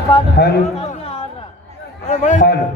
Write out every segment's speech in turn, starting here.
Hello hello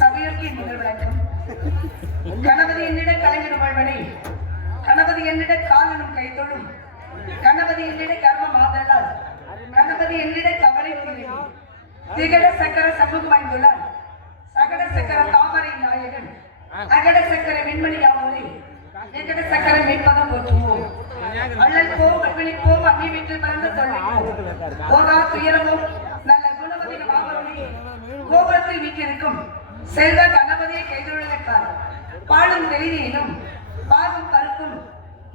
சபையோருக்கு நீங்கள் வணக்கம். கணபதி என்னிட கலைஞர் வாழ்வனை, கணபதி என்னிட காலனும் கைத்தொழும், கணபதி என்னிட கர்ம மாதலால், கணபதி என்னிட கவலை தீர்க்கும், திகட சக்கர சமூகம் வாய்ந்துள்ளார், சகட சக்கர தாமரை நாயகன், அகட சக்கர வெண்மணி யாவோரே, எகட சக்கர மென்பதம் போற்றுவோம். அண்ணல் போம் அக்னி போம் அம்மி வீட்டில் பிறந்த தொழில் போகா துயரமும் நல்ல குணவதிக மாபரணி கோபுரத்தில் வீட்டிருக்கும் செல்வ கணபதியை கைதொழுதற்கார் பாலும் தெளிவினும் பாலும் பருப்பும்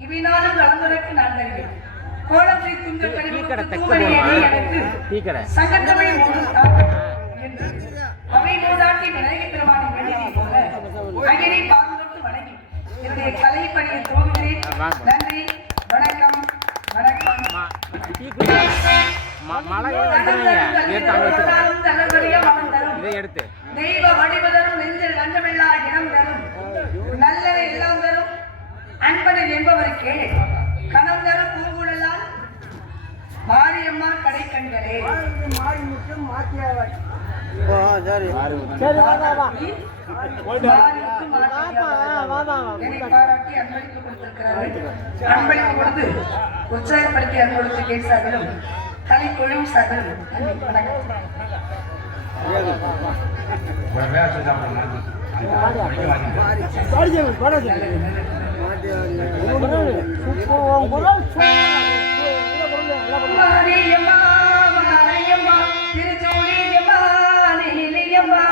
இவினாலும் கலந்துரைக்கு நான் வருவேன். கோலத்தை துங்க கழிவு சங்கத்தமிழ் என்று அவை மூதாட்டி விநாயகர் பெருமானை வேண்டியதை போல அகினை பாதுகாத்து வணங்கி என்னுடைய கலை பணியை துவங்குகிறேன். நன்றி, வணக்கம், வணக்கம். தெய்வ வடிவதரும் நெஞ்சில் வஞ்சமில்லா இடம் தரும் நல்லதை எல்லாம் தரும் அன்பனில் என்பவருக்கே கணம் தரும் பூங்குழலால் மாரியம்மா கடை கண்களே பாராட்டி அன்பளிப்பு கொடுத்திருக்கிறார்கள். அன்பளிப்பு கொடுத்து உற்சாகப்படுத்தி அன்பளித்து கேட்சார்களும் கலை கொழும் சகலும் மாரியம்மா மாரியம்மா திருச்சூழியம்மா நீலியம்மா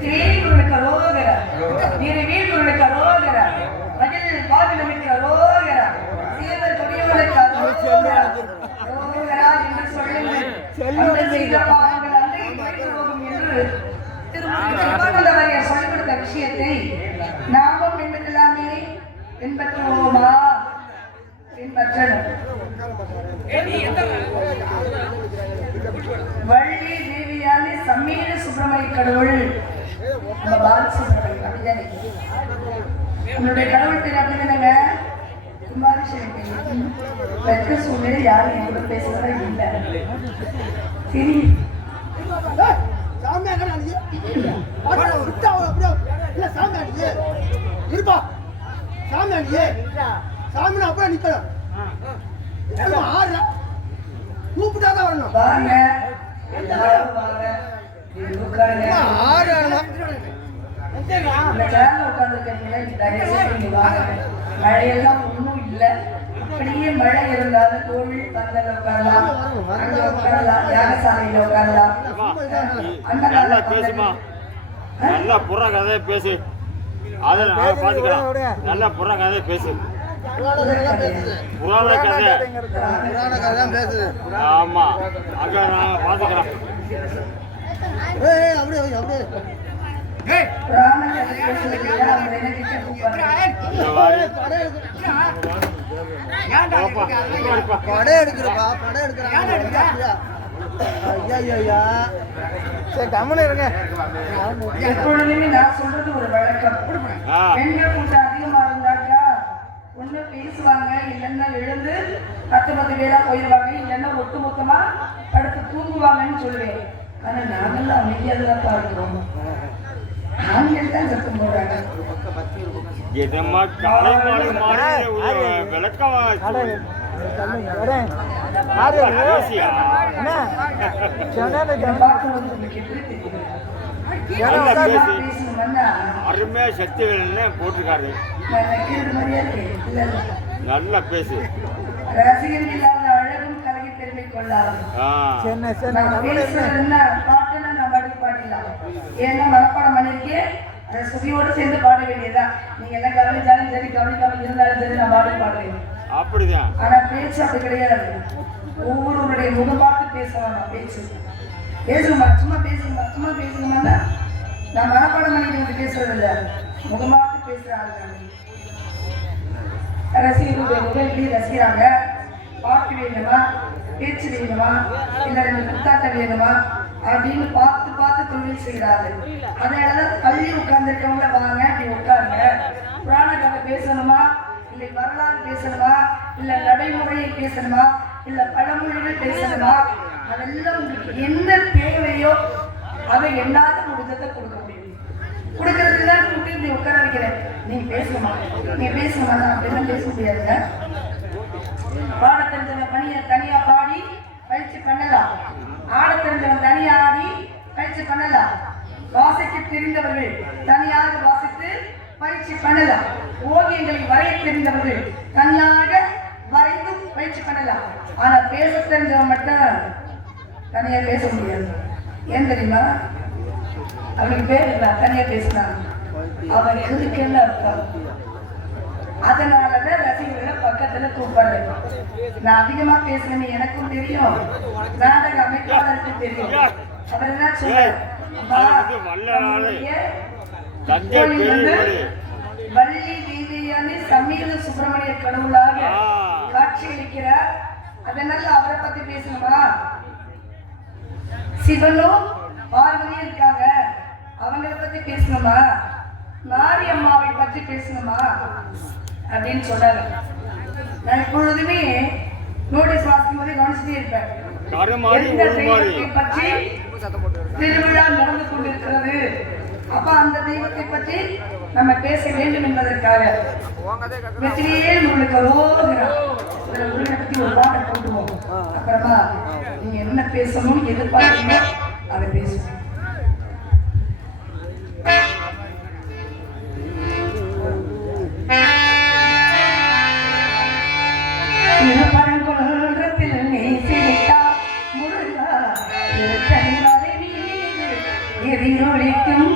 வெற்றிவேல் முருகனுக்கு அரோகரா, வீரவேல் முருகனுக்கு அரோகரா, மகிழ் பாகனுக்கு அரோகரா, சேவர் கொடியோனுக்கு அரோகரா, அரோகரா என்று சொல்லுங்கள். அந்த செய்த பாவங்கள் அன்றைக்கு குறைந்து போகும் என்று திருமணவரையர் சொல்லிக் கொடுத்த விஷயத்தை நாமும் பின்பற்றலாமே. பின்பற்றுவோமா? பின்பற்றணும். வள்ளி தேவியாலே சம்மீர சுப்பிரமணிய கடவுள் நம்ம பாலசுப்பிரமணியம் அப்படிதானே? உன்னுடைய கடவுள் பேர் அப்படிதானங்க? குமாரேஸ்வரன். பெற்ற சூழ்நிலை யாரும் என் கூட பேசுறதா இல்லை. சரி கூப்பிட்டாதான் வரணும். வாங்க எல்லாரும் வாங்க. மழையெல்லாம் ஒன்றும் இல்லை. அப்படியே மழை இருந்தாலும் கோவில் பந்தல் உட்காரலாம், அங்க உட்காரலாம், யாகசாலையில உட்காரலாம். நல்லா புற கதையை பேசு. அதை நான் பார்த்துக்கலாம். நல்லா புற கதையை பேசு. புராண கதை பேசுது. ஆமா, அங்க நான் பார்த்துக்கலாம். படம் எடுக்கிறப்பா, படம் எடுக்கிறாங்க. எப்பொழுதுமே நான் சொல்றது ஒரு வழக்கம். பெண்கள் கூட்டம் அதிகமா இருந்தாக்கா ஒண்ணு பேசுவாங்க, இல்லைன்னா எழுந்து 10 பேரா போயிடுவாங்க, இல்லைன்னா ஒட்டு மொத்தமா படுத்து தூங்குவாங்கன்னு சொல்லுவேன். ஆனா நாங்கெல்லாம் அமைதியாதான் பார்க்கிறோம். ஆண்கள் தான் சத்தம் போடுறாங்க. அருமையா சக்திகள் போட்டிருக்காரு. நல்லா பேசு. ரசிகர்கள் இல்லாத அழகும் கலகி பெருமை கொள்ளலாம். ஏன்னா மனப்பாடம் பண்ணிருக்கே அதை சுதியோடு சேர்ந்து பாட வேண்டியதுதான். நீங்க எல்லாம் கவனிச்சாலும் சரி, கவனிக்காம இருந்தாலும் சரி, நான் பாடி பாடுறேன். அப்படிதான். ஆனா பேச்சு அப்படி கிடையாது. ஒவ்வொருவருடைய முகம் பார்த்து பேசலாம். பேச்சு பேசுமா, சும்மா பேசுமா, சும்மா பேசுங்கம்மா. நான் மனப்பாடம் பண்ணிட்டு பேசுறது இல்லை, முகம் பார்த்து பேசுறாங்க. ரசிகர்களுடைய முகம் எப்படி ரசிக்கிறாங்க, பாட்டு வேணுமா, பேச்சு வேணுமா, இல்லை 2 புத்தாட்டம் வேணுமா அப்படின்னு பார்த்து பார்த்து தொழில் செய்கிறாரு. அதனாலதான் பள்ளி உட்கார்ந்துருக்கவங்கள வாங்க, அப்படி உட்காருங்க. புராண கதை பேசணுமா, இல்லை வரலாறு பேசணுமா, இல்லை நடைமுறையை பேசணுமா, இல்லை பழமொழிகள் பேசணுமா, அதெல்லாம் உங்களுக்கு என்ன தேவையோ அதை என்னால முடிஞ்சதை கொடுக்க முடியும். கொடுக்கறதுக்கு தான் கூட்டி இப்படி உட்கார வைக்கிறேன். நீங்க பேசணுமா, நீங்க பேசணுமா அப்படிலாம் பேச முடியாதுங்க. பாட தெரிஞ்சவன் தனியா பாடி பயிற்சி பண்ணலாம், ஆட தெரிஞ்சவன் தனியா ஆடி பயிற்சி பண்ணலாம், வாசிக்க தெரிந்தவர்கள் தனியாக வாசித்து பயிற்சி பண்ணலாம், ஓவியங்களை வரைய தெரிந்தவர்கள் தனியாக வரைந்தும் பயிற்சி பண்ணலாம். ஆனா பேச தெரிஞ்சவன் மட்டும் தனியா பேச முடியாது. ஏன் தெரியுமா? அவனுக்கு பேர் தனியா பேசினான், அவன் எதுக்குன்னு அர்த்தம். அதனாலதான் ரசிகர்களை பக்கத்துல கூப்பிடுறேன். நான் அதிகமா பேசுறேன்னு எனக்கும் தெரியும், நாடக அமைப்பாளருக்கு தெரியும். அவர் என்ன சொல்றாரு, வள்ளி தேவியானே சமீர சுப்பிரமணிய கடவுளாக காட்சி அளிக்கிறார். அதனால அவரை பத்தி பேசணுமா? சிவனும் பார்வதியும் இருக்காங்க, அவங்களை பத்தி பேசணுமா? மாரியம்மாவை பற்றி பேசணுமா அப்படின்னு சொல்றாரு. நான் எப்பொழுதுமே நோட்டீஸ் வாசிக்கும் போது கவனிச்சுட்டே இருப்பேன். எந்த தெய்வத்தை பற்றி திருவிழா நடந்து கொண்டிருக்கிறது, அப்ப அந்த தெய்வத்தை பற்றி நம்ம பேச வேண்டும் என்பதற்காக வெற்றியே உங்களுக்கு முருகனை பத்தி ஒரு பாட்டை போட்டுவோம். அப்புறமா நீங்க என்ன பேசணும், எதிர்பார்க்கீங்க அதை பேசுவோம். திருப்பரங்குன்றத்தில் நீ சிரித்தா முருகா, திருத்தணிமலை மீது எதிரொலிக்கும்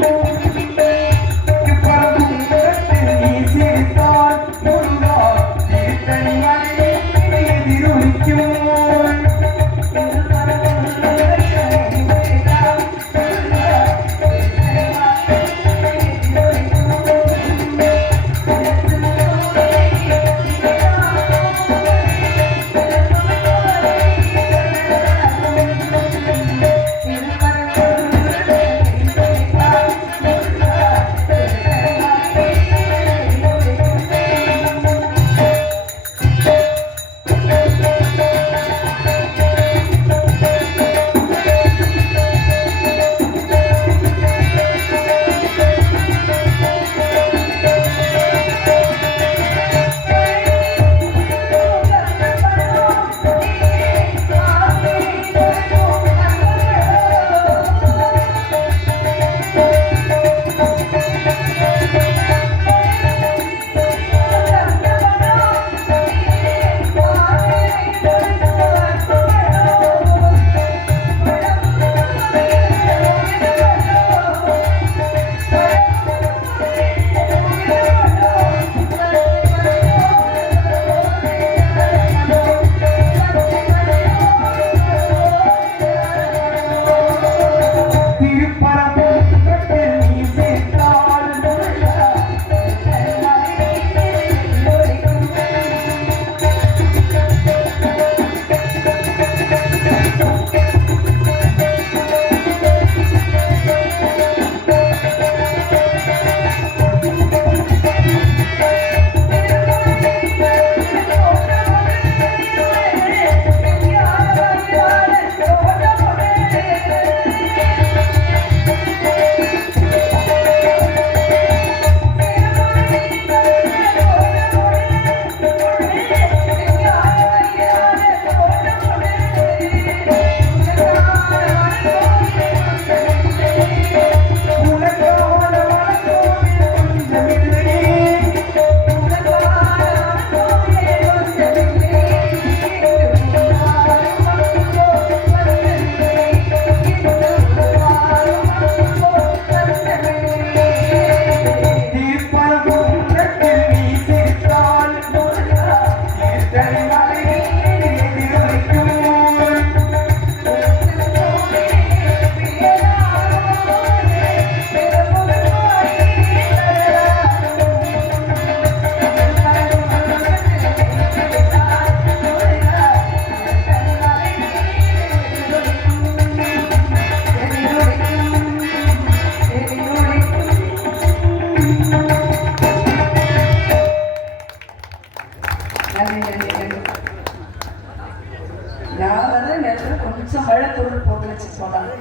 கொஞ்சம் மழை தூள் போட்டு வச்சு போனாங்க.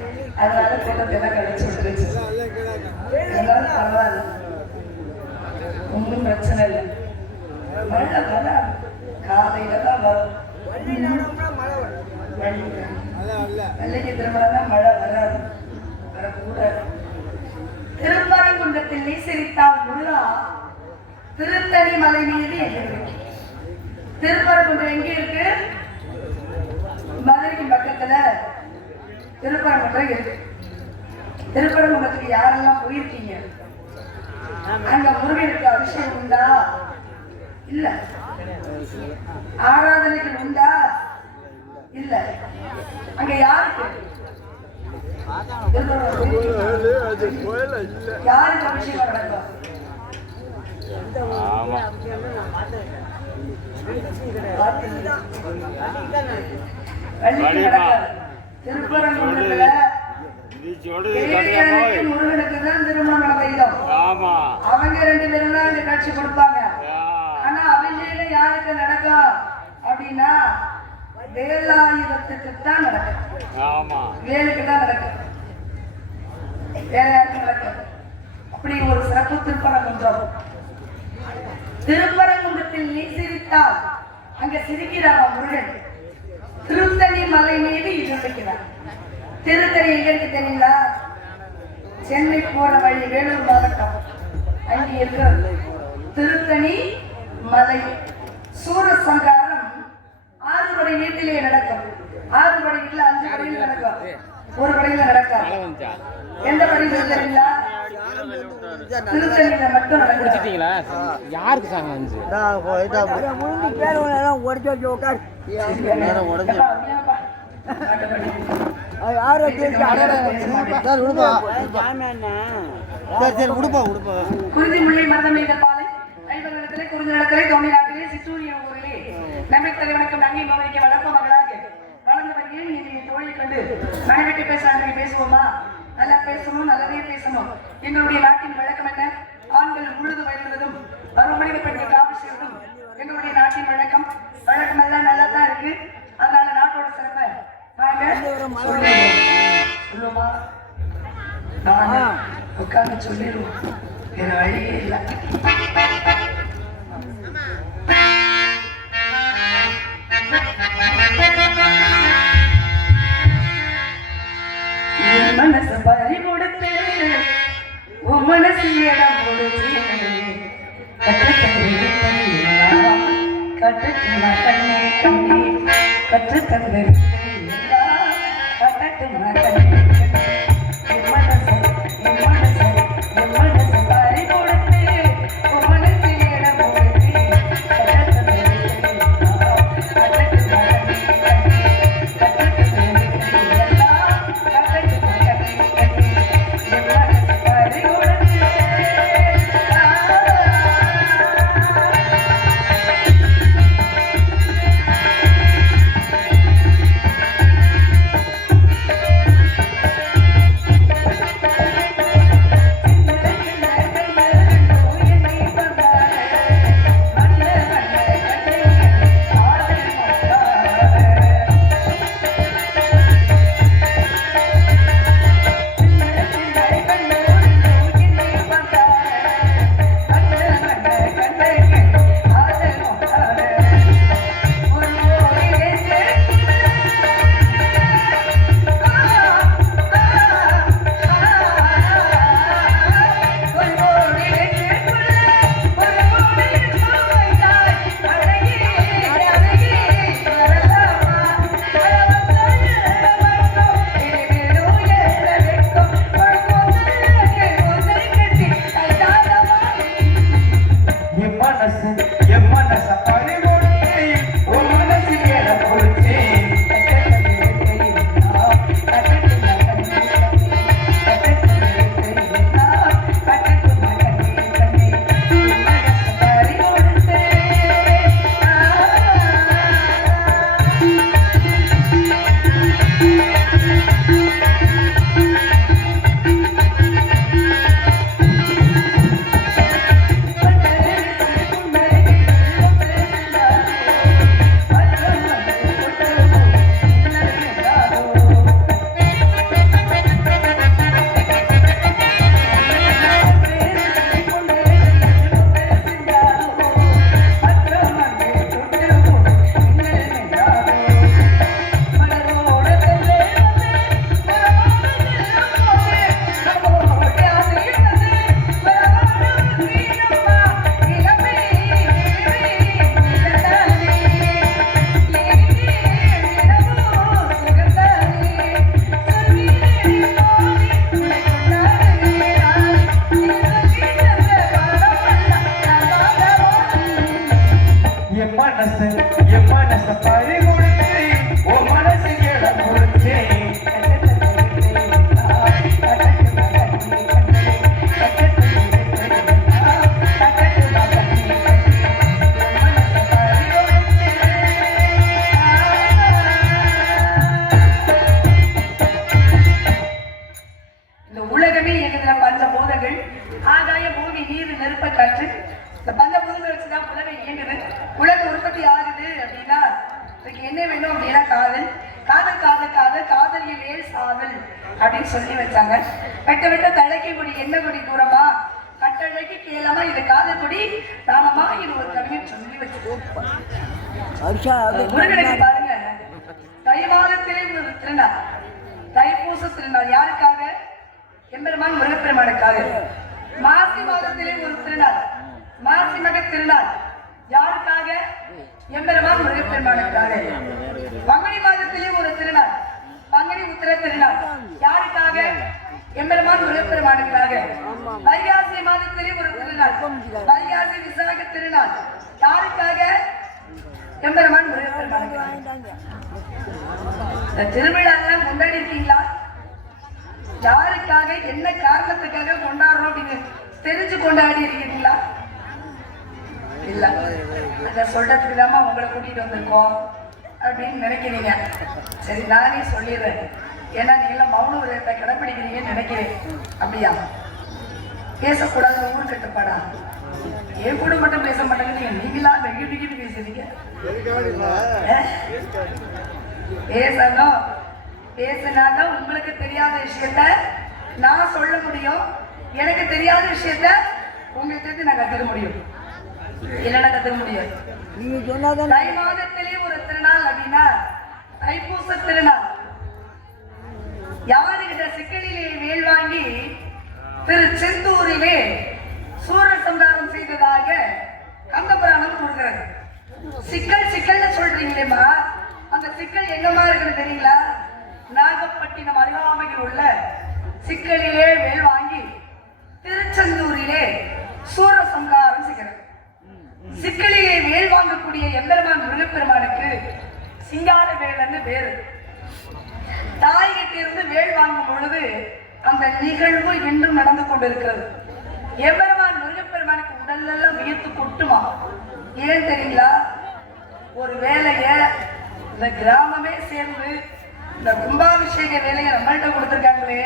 அதனால கூட்டத்தெல்லாம் கழிச்சு விட்டுருச்சு. இருந்தாலும் பரவாயில்ல, ஒன்றும் பிரச்சனை இல்லை. மழை வர காலையில தான் வரும். வெள்ளைக்கு திருமணம் மழை வராது, வரக்கூடாது. திருப்பரங்குன்றத்தில் நீ சிரித்தால் முருகா திருத்தணி மலை மீது இருக்கு. திருப்பரங்குன்றம் எங்க இருக்கு? மதுரைக்கு பக்கத்துல திருப்பரங்குன்றம் இருக்கு. திருப்பரங்குன்றத்துக்கு யாரெல்லாம் போயிருக்கீங்க? அங்க முருகனுக்கு அபிஷேகம் உண்டா? இல்ல. ஆராதனைகள் உண்டா? இல்ல. அங்க யாருக்கு யாருக்கு அபிஷேகம் நடக்கும்? திருப்பரங்குன்றத்துல முருகனுக்கு தான் திருமணம் நடக்கும். அவங்க 2 பேரும் தான் காட்சி கொடுப்பாங்க. ஆனா அவஞ்சையில யாருக்கு நடக்கும் அப்படின்னா வேலாயுதத்துக்கு தான் நடக்கும். வேலுக்கு தான் நடக்கும், வேற யாருக்கு நடக்கும். அப்படி ஒரு சிறப்பு திருப்பரங்குன்றம். திருப்பரங்குன்றத்தில் நீ சிரித்தால் அங்க சிரிக்கிறாரா முருகன். திருத்தணி மலை மீது இருக்கிறார். திருத்தணி எங்க இருக்கு தெரியுங்களா? சென்னை போற வழி, வேலூர் மாவட்டம். அங்கே இருக்கிறது திருத்தணி மலை. சூரசங்காரம் 6 படை வீட்டிலே நடக்கும். 6 படை வீட்டுல 5 படையில் நடக்கும், ஒரு படையில நடக்காது. எந்த பரிசும் இல்ல திருத்தணியில மட்டும் நடக்குது. யாருக்கு சாங்க வந்து குறிஞ்சி முல்லை மருதம் பாலை ஐவரிடத்திலே குறிஞ்சி நிலத்திலே தோணி நாட்டிலே சிற்றூரிய ஊரிலே நம்பி தலைவனுக்கும் நங்கி மகனுக்கு வளர்ப்ப மகளாக வளர்ந்து வருகிறேன். நீ தோழி கண்டு மனைவிட்டு பேசுறாங்க, பேசுவோமா? நல்லா பேசணும், நல்லதே பேசணும். எங்களுடைய நாட்டின் வழக்கம் என்ன? ஆண்கள் முழுது வயதுள்ளதும் அறுபடி பெற்று காவல் செய்வதும் எங்களுடைய நாட்டின் வழக்கம். வழக்கம் எல்லாம் நல்லா தான் இருக்கு. அதனால நாட்டோட சிறப்பை நாங்க சொல்லுமா? உட்கார்ந்து சொல்லிடுவோம். வேற வழியே இல்லை. மனசு பறி கொடுத்து உன் மனசு இடம் கொடுத்து கட்டு கண்ணே கண்ணே கற்று தந்து கட்டு மகனே அப்படின்னு சொல்லி வச்சாங்க. வெட்ட வெட்ட தலைக்கு கொடி என்ன கொடி தூரமா கட்டளைக்கு கேளமா இது காதல் கொடி தானமா இது ஒரு கவிஞர் சொல்லி வச்சிருக்கோம். முருகனுக்கு பாருங்க தை மாதத்திலே ஒரு திருநாள், தைப்பூச திருநாள். யாருக்காக? எம்பெருமான் முருகப்பெருமானுக்காக. மாசி மாதத்திலே ஒரு திருநாள், மாசி மக திருநாள். யாருக்காக? எம்பெருமான் முருகப்பெருமானுக்காக. பங்குனி மாதத்திலே ஒரு திருநாள், பங்குனி உத்திர திருநாள். யாருக்காக? எம்பெருமான் முருகப்பெருமானுக்காக வைகாசி மாதத்திலே ஒரு திருநாள், வைகாசி விசாக திருநாள். யாருக்காக? எம்பெருமான் முருகப்பெருமானுக்காக. இந்த திருவிழாலாம் கொண்டாடி இருக்கீங்களா? யாருக்காக, என்ன காரணத்துக்காக கொண்டாடுறோம் அப்படின்னு தெரிஞ்சு கொண்டாடி இருக்கீங்களா? இல்ல, அத சொல்றதுக்கு இல்லாம உங்களை கூட்டிட்டு வந்திருக்கோம் அப்படின்னு நினைக்கிறீங்க. சரி, நானே சொல்லிடுறேன். ஏன்னா நீங்க மௌன விரதத்தை கடைப்பிடிக்கிறீங்கன்னு நினைக்கிறேன். அப்படியா? பேசக்கூடாது ஊர் கட்டுப்பாடா? என் கூட மட்டும் பேச மாட்டேங்க, நீங்களா வெகிட்டு பேசுறீங்க. பேசணும், பேசினாதான் உங்களுக்கு தெரியாத விஷயத்த நான் சொல்ல முடியும். எனக்கு தெரியாத விஷயத்த உங்களுக்கு நான் கத்துக்க முடியும். என்னென்ன கத்துக்க முடியும்? தை மாதத்திலே ஒரு திருநாள் அப்படின்னா தைப்பூச திருநாள். யாருகிட்ட சிக்கலிலே வேல் வாங்கி திருச்செந்தூரிலே சூரசம்ஹாரம் செய்ததாக கந்தபுராணம் கூறுகிறது. சிக்கல் சிக்கல்னு சொல்றீங்களேம்மா, அந்த சிக்கல் எங்கம்மா இருக்குன்னு தெரியுங்களா? நாகப்பட்டினம் அருகாமையில் உள்ள சிக்கலிலே வேல் வாங்கி திருச்செந்தூரிலே சூரசம்ஹாரம் செய்கிறது. சிக்கலிலே வேல் வாங்கக்கூடிய எம்பெருமான் முருகப்பெருமானுக்கு சிங்கார வேலன்னு பேரு. தாய்கிட்ட இருந்து வேல் வாங்கும் பொழுது அந்த நிகழ்வு இன்றும் நடந்து கொண்டிருக்கிறது. எம்பெருமான் முருகப்பெருமானுக்கு உடலெல்லாம் வியர்த்து கொட்டுமா. ஏன் தெரியுங்களா? ஒரு வேலைய இந்த கிராமமே சேர்ந்து இந்த கும்பாபிஷேக வேலையை நம்மள்கிட்ட கொடுத்துருக்காங்களே,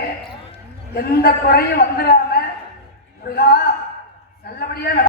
எந்த குறையும் வந்துடாம நல்லபடியா